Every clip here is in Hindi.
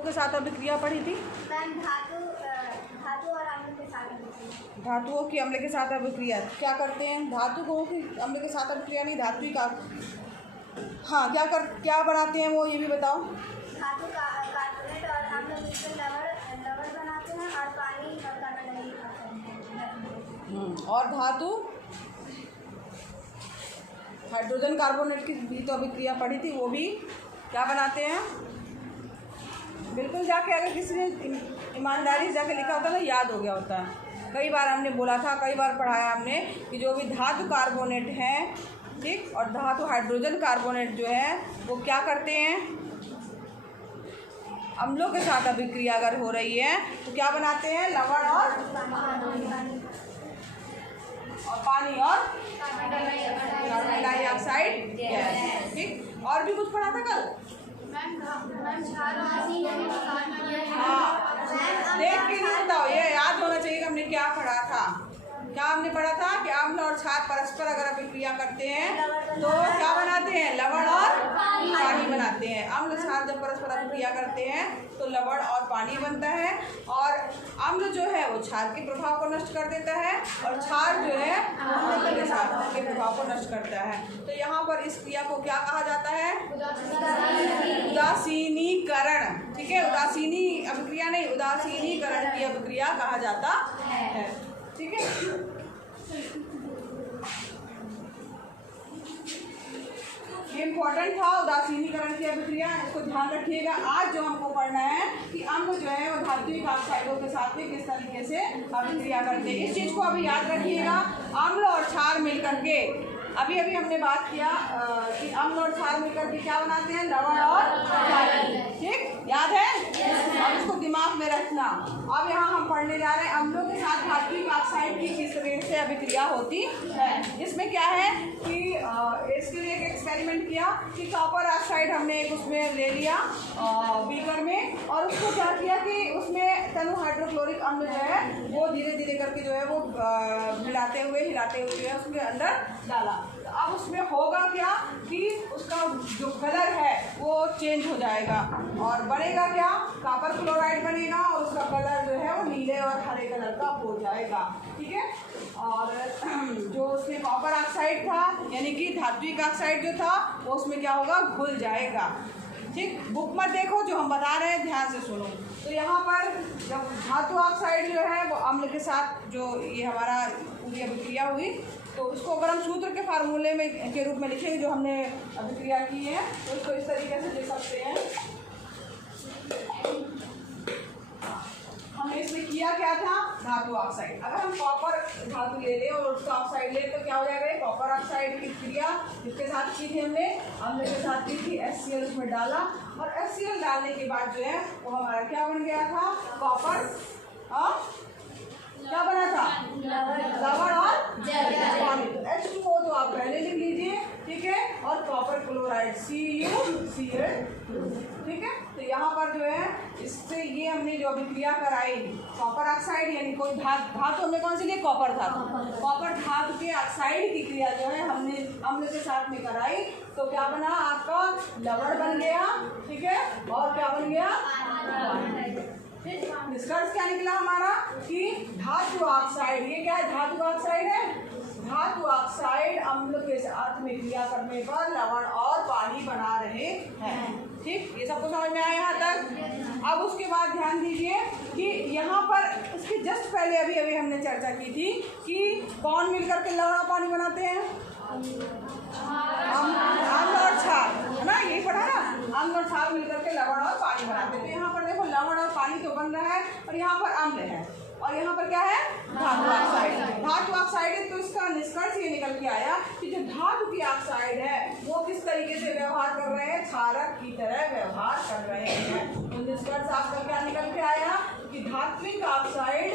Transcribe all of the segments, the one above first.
के साथ अभिक्रिया पढ़ी थी। मैम धातु और अम्ल के साथ अभिक्रिया। धातुओं की अम्ल के साथ अभिक्रिया क्या करते हैं? धातुओं की अम्ल के साथ अभिक्रिया नहीं, धात्विक हाँ क्या बनाते हैं वो, ये भी बताओ। धातु का कार्बोनेट और अम्ल मिलकर लवण बनाते हैं और पानी और कार्बन। और धातु हाइड्रोजन कार्बोनेट की भी तो अभिक्रिया पढ़ी थी, वो भी क्या बनाते हैं? बिल्कुल जाके अगर किसी ने ईमानदारी से जाके लिखा होता है ना, याद हो गया होता है। कई बार हमने बोला था, कई बार पढ़ाया हमने कि जो भी धातु कार्बोनेट हैं, ठीक, और धातु हाइड्रोजन कार्बोनेट जो है वो क्या करते हैं? अम्लों के साथ अभिक्रिया अगर हो रही है तो क्या बनाते हैं? लवण और पानी और कार्बन डाइऑक्साइड गैस। ठीक, और भी कुछ पढ़ा था कल? हाँ, देख के नहीं बताओ, ये याद होना चाहिए कि हमने क्या पढ़ा था। क्या हमने पढ़ा था कि अम्ल और क्षार परस्पर अगर अभिक्रिया करते हैं तो क्या बनाते हैं? लवण और पानी बनाते हैं। अम्ल क्षार जब परस्पर अभिक्रिया करते हैं तो लवण और पानी बनता है, और अम्ल जो है वो क्षार के प्रभाव को नष्ट कर देता है, और क्षार जो है वो अम्ल के साथ के प्रभाव को नष्ट करता है। तो यहाँ पर इस क्रिया को क्या कहा जाता है? उदासीनीकरण। ठीक है, उदासीनी अभिक्रिया नहीं, उदासीनीकरण की अभिक्रिया कहा जाता है। ठीक है, ये इम्पोर्टेंट था उदासीनीकरण की अभिक्रिया, इसको ध्यान रखिएगा। आज जो हमको पढ़ना है कि अम्ल जो है वो धात्विक ऑक्साइडों के साथ में किस तरीके से अभिक्रिया करते हैं, इस चीज़ को अभी याद रखिएगा। अम्ल और क्षार मिलकर के अभी हमने बात किया कि अम्ल और क्षार मिलकर के क्या बनाते हैं? लवण और पानी। ठीक, याद है? अब इसको दिमाग में रखना। अब यहाँ हम पढ़ने जा रहे हैं अम्लों के साथ धात्विक ऑक्साइड की किस तरह से अभिक्रिया होती है। इसमें क्या है कि इसके लिए एक एक्सपेरिमेंट किया कि कॉपर ऑक्साइड हमने एक उसमें ले लिया बीकर में, और उसको क्या किया कि उसमें तनु हाइड्रोक्लोरिक अम्ल जो है वो धीरे धीरे करके जो है वो हिलाते हुए उसके अंदर डाला। तो अब उसमें होगा क्या कि उसका जो कलर है वो चेंज हो जाएगा, और बनेगा क्या? कॉपर क्लोराइड बनेगा, और उसका कलर जो है वो नीले और हरे कलर का हो जाएगा। ठीक है, और जो उसमें कॉपर ऑक्साइड था यानी कि धात्विक ऑक्साइड जो था वो उसमें क्या होगा? घुल जाएगा। ठीक, बुक मत देखो, जो हम बता रहे हैं ध्यान से सुनो। तो यहाँ पर जब धातु ऑक्साइड जो है वो अम्ल के साथ जो ये हमारा पूरी अभिक्रिया हुई, तो उसको अगर हम सूत्र के फार्मूले में के रूप में लिखेंगे जो हमने अभिक्रिया की है, तो उसको इस तरीके से लिख सकते हैं। हमने इसमें किया क्या था? धातु ऑक्साइड। अगर हम कॉपर धातु ले लें और उसका ऑक्साइड लें तो क्या हो जाएगा? कॉपर ऑक्साइड की क्रिया जिसके साथ की थी हमने, अम्ल के साथ की थी, HCl उसमें डाला, और HCl डालने के बाद जो है वो हमारा क्या बन गया था? कॉपर क्या बना था? लवण और पानी। तो H2O तो आप पहले लिख लीजिए, ठीक है, और कॉपर क्लोराइड CuCl। ठीक है, तो यहाँ पर जो है इससे ये हमने जो अभिक्रिया कराई कॉपर ऑक्साइड यानी कोई धातु हमने कौन सी ली? कॉपर धातु। कॉपर धातु के ऑक्साइड की क्रिया जो है हमने अम्ल के साथ में कराई, तो क्या बना? आपका लवण बन गया। ठीक है, और क्या बन गया? निष्कर्ष क्या निकला हमारा कि धातु ऑक्साइड, ये क्या है? धातु ऑक्साइड है। धातु ऑक्साइड अम्ल के साथ में क्रिया करने पर लवण और पानी बना रहे हैं। ठीक, ये सबको समझ में आया यहाँ तक? अब उसके बाद ध्यान दीजिए कि यहाँ पर इसके जस्ट पहले अभी हमने चर्चा की थी कि कौन मिलकर के लवण और पानी बनाते हैं? अम्ल और क्षार, है ना? यही पढ़ा ना, अम्ल और क्षार मिलकर के लवण और पानी बनाते हैं। तो यहाँ पर देखो लवण और पानी तो बन रहा है, और यहाँ पर अम्ल है, और यहाँ पर क्या है? धातु ऑक्साइड। धातु ऑक्साइड है, तो इसका निष्कर्ष ये निकल के आया कि जो धातु की ऑक्साइड है वो किस तरीके से व्यवहार कर रहे हैं? क्षारक की तरह व्यवहार कर रहे हैं। तो निष्कर्ष आपका क्या निकल के आया कि धात्विक ऑक्साइड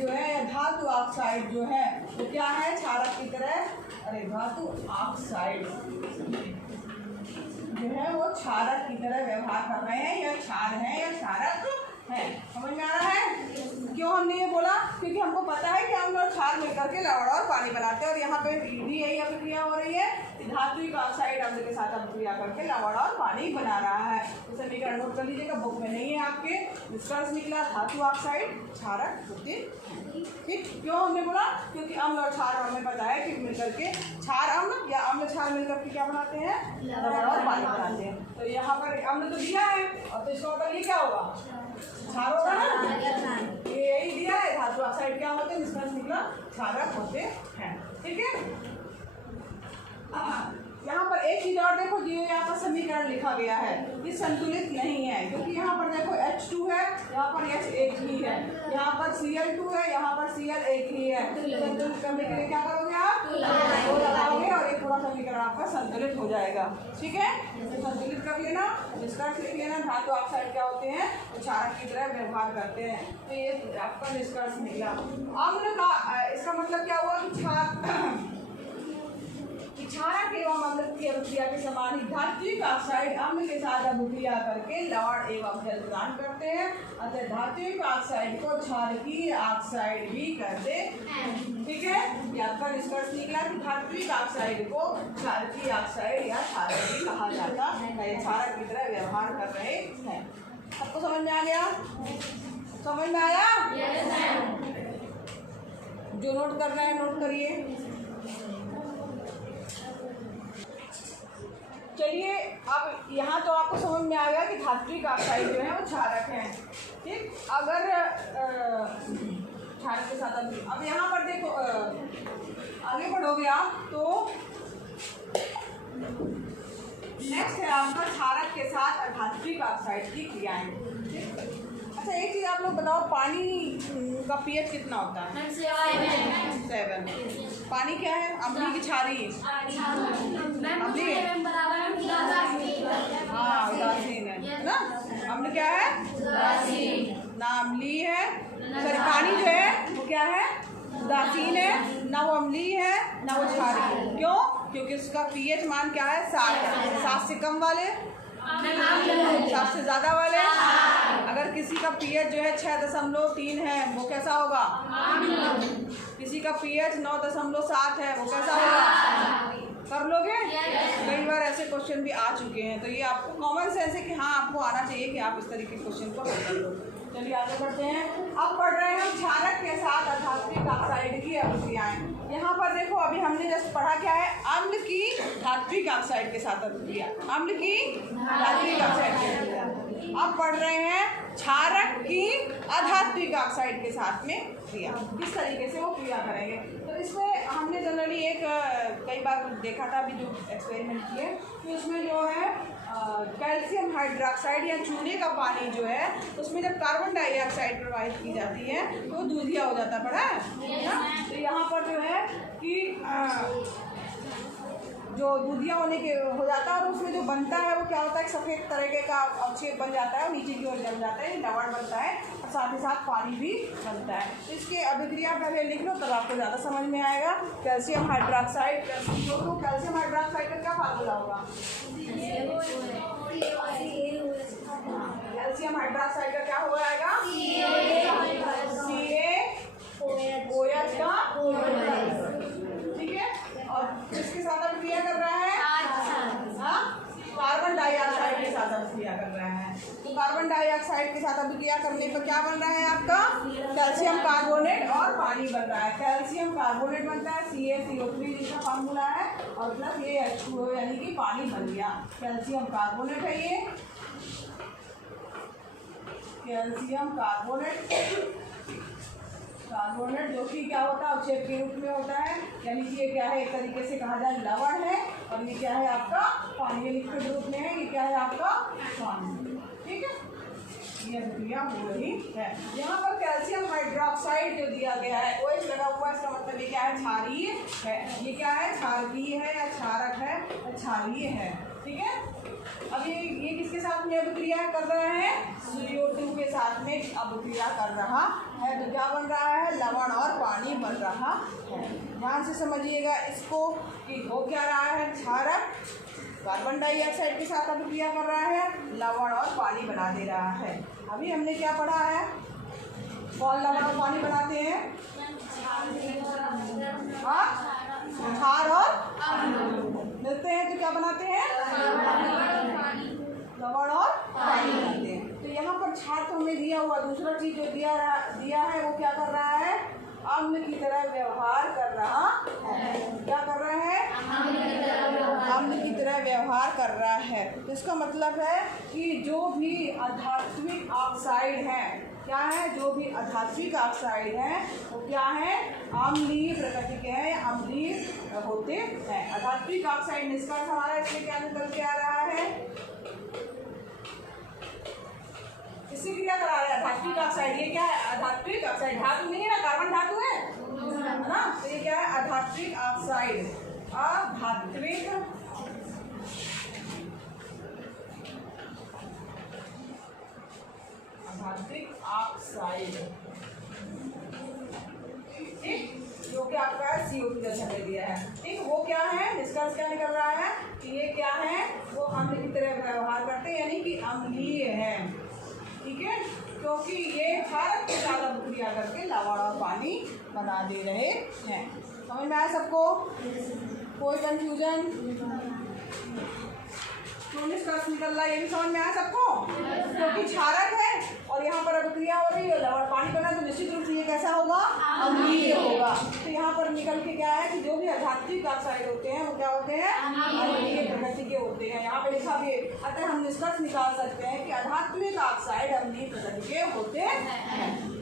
जो है, या धातु ऑक्साइड जो है वो क्या है? क्षारक की तरह, धातु ऑक्साइड जो है वो क्षारक की तरह व्यवहार कर रहे हैं, या क्षार है या क्षारक है। समझ में आ रहा है? क्यों हमने ये बोला? क्योंकि हमको पता है कि अम्ल और क्षार मिलकर के लवण और पानी बनाते हैं, और यहाँ पे भी यही अभिक्रिया हो रही है। धात्विक ऑक्साइड अम्ल के साथ अभिक्रिया करके लवण और पानी बना रहा है। तो समीकरण नोट कर लीजिएगा, बुक में नहीं है आपके। निष्कर्ष निकला धातु ऑक्साइड क्षारक होते हैं। ठीक, क्यों हमने बोला? क्योंकि अम्ल और क्षार हमें पता है कि मिलकर के क्षार अम्ल या अम्ल क्षार मिलकर के क्या बनाते हैं? लवण और पानी बनाते हैं। तो यहाँ पर अम्ल तो दिया है, और तो इसका मतलब ये क्या होगा? क्षार होगा ना, ये यही दिया है। धातु ऑक्साइड क्या होते हैं? निष्कर्ष निकला क्षारक होते हैं। ठीक है, यहाँ पर एक चीज और देखो, जो यहाँ पर समीकरण लिखा गया है ये संतुलित नहीं है, क्योंकि यहाँ पर देखो H2 है, यहाँ पर H एक ही है, यहाँ पर Cl2 है, यहाँ पर Cl एक ही है। संतुलित करने के लिए क्या करोगे आप? दो लगाओगे और एक पूरा समीकरण आपका संतुलित हो जाएगा। ठीक है, तो संतुलित कर लेना, निष्कर्ष लिख लेना। धातु ऑक्साइड क्या होते हैं? क्षारक की तरह व्यवहार करते हैं। तो ये आपका निष्कर्ष निकला। अम्ल का इसका मतलब क्या हुआ कि क्षारक एवं अम्ल की अभिक्रिया के समान ही धात्विक ऑक्साइड अम्ल के साथ अभिक्रिया करके लवण एवं जल प्रदान करते हैं। अतः धात्विक ऑक्साइड को क्षारकीय ऑक्साइड भी कहते हैं। ठीक है, ये आपका निष्कर्ष निकला कि धात्विक ऑक्साइड को क्षारकीय ऑक्साइड या क्षारक भी कहा जाता है। क्षारक की तरह व्यवहार कर रहे हैं। आपको समझ में आ गया? समझ में आया? जो नोट करना है नोट करिए। चलिए, अब यहाँ तो आपको समझ में आ गया कि धात्विक ऑक्साइड जो है वो क्षारक हैं। ठीक, अगर क्षारक के साथ अब यहाँ पर देखो, आगे बढ़ोगे आप तो नेक्स्ट है आपका क्षारक के साथ धात्विक ऑक्साइड की क्रियाएं। अच्छा, एक चीज़ आप लोग बताओ, पानी का पीएच कितना होता है? 7। पानी क्या है? अम्लीय की क्षारीय? अम्लीय है, हाँ उदासीन है ना। अम्ल क्या है? ना अम्लीय है, सॉरी पानी जो है वो क्या है? उदासीन है, ना वो अम्लीय है ना वो क्षारीय। क्यों? क्योंकि उसका पीएच मान क्या है? 7 है। 7 से कम वाले, 7 से ज़्यादा वाले। अगर किसी का पीएच जो है 6.3 है वो कैसा होगा? किसी का पीएच 9.7 है वो कैसा होगा? कर लोगे? कई बार ऐसे क्वेश्चन भी आ चुके हैं, तो ये आपको कॉमन सेंस है कि हाँ आपको आना चाहिए कि आप इस तरीके के क्वेश्चन को हल कर लो। चलिए आगे बढ़ते हैं। अब पढ़ रहे हैं हम क्षारक के साथ धात्विक ऑक्साइड की अभिक्रियाएं। यहाँ पर देखो, अभी हमने जस्ट पढ़ा क्या है? अम्ल की धात्विक ऑक्साइड के साथ अभिक्रिया, अम्ल की धात्विक ऑक्साइड की अभिक्रिया। अब पढ़ रहे हैं क्षारक की अधात्विक ऑक्साइड के साथ में क्रिया, किस तरीके से वो क्रिया करेंगे। तो इसमें हमने जनरली एक कई बार देखा था, अभी जो एक्सपेरिमेंट किए, तो उसमें जो है कैल्शियम हाइड्रोक्साइड या चूने का पानी जो है उसमें जब कार्बन डाइऑक्साइड प्रवाहित की जाती है तो वो दूधिया हो जाता है। पढ़ा है ना? तो यहाँ पर जो है कि जो दूधिया होने के हो जाता है और उसमें जो बनता है वो क्या होता है? एक सफ़ेद तरीके का अवक्षेप बन जाता है और नीचे की ओर जम जाता है, लवण बनता है और साथ ही साथ पानी भी बनता है। तो इसके अभिक्रिया पहले लिख लो, तब आपको ज़्यादा समझ में आएगा। कैल्शियम हाइड्रोक्साइड, कैल्शियम हाइड्रोक्साइड का क्या फार्मूला होगा? कैल्शियम हाइड्रोक्साइड का क्या हो जाएगा? CaOH का। ठीक है, और किसके साथ अभिक्रिया कर रहा है? कार्बन डाइऑक्साइड के साथ अभिक्रिया कर रहा है। तो कार्बन डाइऑक्साइड के साथ अभिक्रिया करने पर क्या बन रहा है आपका? कैल्शियम कार्बोनेट और पानी बन रहा है। कैल्शियम कार्बोनेट बनता है, CaCO3 जिसका फार्मूला है, और प्लस ये H2O यानी कि पानी बन गया। कैल्शियम कार्बोनेट है ये, कैल्शियम कार्बोनेट जो कि क्या होता है? अवक्षेप के रूप में होता है, यानी कि ये क्या है? एक तरीके से कहा जाए लवण है, और ये क्या है आपका? पानी। ये लिक्विड रूप में है, ये क्या है आपका? पानी। ठीक है, ये अभिक्रिया हो रही है। यहाँ पर कैल्शियम हाइड्रोक्साइड जो दिया गया है OH लगा हुआ है, इसका मतलब ये क्या है? क्षारीय है। ये क्या है? क्षारकीय है या क्षारक है या क्षारीय है। ठीक है, अब ये किसके साथ में अभिक्रिया कर रहा है? CO2 के साथ में अभिक्रिया कर रहा है। तो क्या बन रहा है? लवण और पानी बन रहा है। ध्यान से समझिएगा इसको कि हो क्या रहा है? क्षारक कार्बन डाइऑक्साइड के साथ अभिक्रिया कर रहा है, लवण और पानी बना दे रहा है। अभी हमने क्या पढ़ा है? कौन लवण और पानी बनाते हैं? हाँ, क्षार और मिलते हैं तो क्या बनाते हैं? लवण और पानी बनाते हैं। तो यहाँ पर क्षार तो हमें दिया हुआ, दूसरा चीज जो दिया है वो क्या कर रहा है? अम्ल की तरह व्यवहार कर रहा है। क्या कर रहा है? अम्ल की तरह व्यवहार कर रहा है। तो इसका मतलब है कि जो भी अधात्विक ऑक्साइड है, क्या है? जो भी अधात्विक ऑक्साइड है वो क्या है? अम्लीय प्रकृति के हैं, अम्लीय होते हैं। अधात्विक ऑक्साइड निष्कर्ष हमारा इसमें क्या निकल के आ रहा है? इससे क्रिया करा रहा है अधात्विक ऑक्साइड। ये क्या है? अधात्विक ऑक्साइड। धातु नहीं है ना, कार्बन धातु है ना, तो ये क्या है? अधात्विक ऑक्साइड। अधात्विक ऑक्साइड, ठीक, जो कि आपका CO2 जैसा दे दिया है। ठीक, वो क्या है? निष्कर्ष क्या निकल रहा है कि ये क्या है? वो अम्ल की तरह व्यवहार करते हैं, यानी कि अम्लीय है। ठीक है, क्योंकि ये क्षारक के साथ अभिक्रिया करके लवण और पानी बना दे रहे हैं। समझ में आया सबको? कोई कंफ्यूजन? तो निष्कर्ष निकल रहा है, ये भी समझ में आया सबको? क्योंकि क्षारक है और यहाँ पर अभिक्रिया हो रही है, लवण पानी बना, तो निश्चित रूप से ये कैसा होगा? अम्लीय होगा। तो यहाँ पर निकल के क्या है कि जो भी अधात्विक ऑक्साइड होते हैं वो क्या होते हैं? अम्लीय प्रकृति के होते हैं। यहाँ पे लिखा भी है। अतः हम निष्कर्ष निकाल सकते हैं कि अधात्विक ऑक्साइड अम्लीय प्रकृति के होते हैं।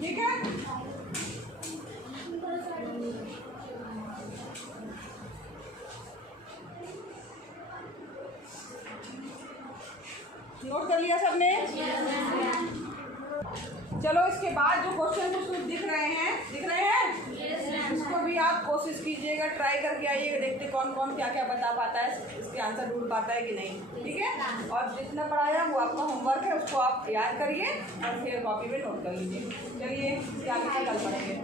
ठीक है, नोट कर लिया सबने? चलो, इसके बाद जो क्वेश्चन कुछ दिख रहे हैं, इसको भी आप कोशिश कीजिएगा, ट्राई करके आइएगा, देखते कौन कौन क्या क्या बता पाता है, इसके आंसर ढूंढ पाता है कि नहीं। ठीक है, और जितना पढ़ाया वो आपका होमवर्क है, उसको आप याद करिए और फिर कॉपी में नोट कर लीजिए। चलिए, इसके आगे कल पढ़ेंगे।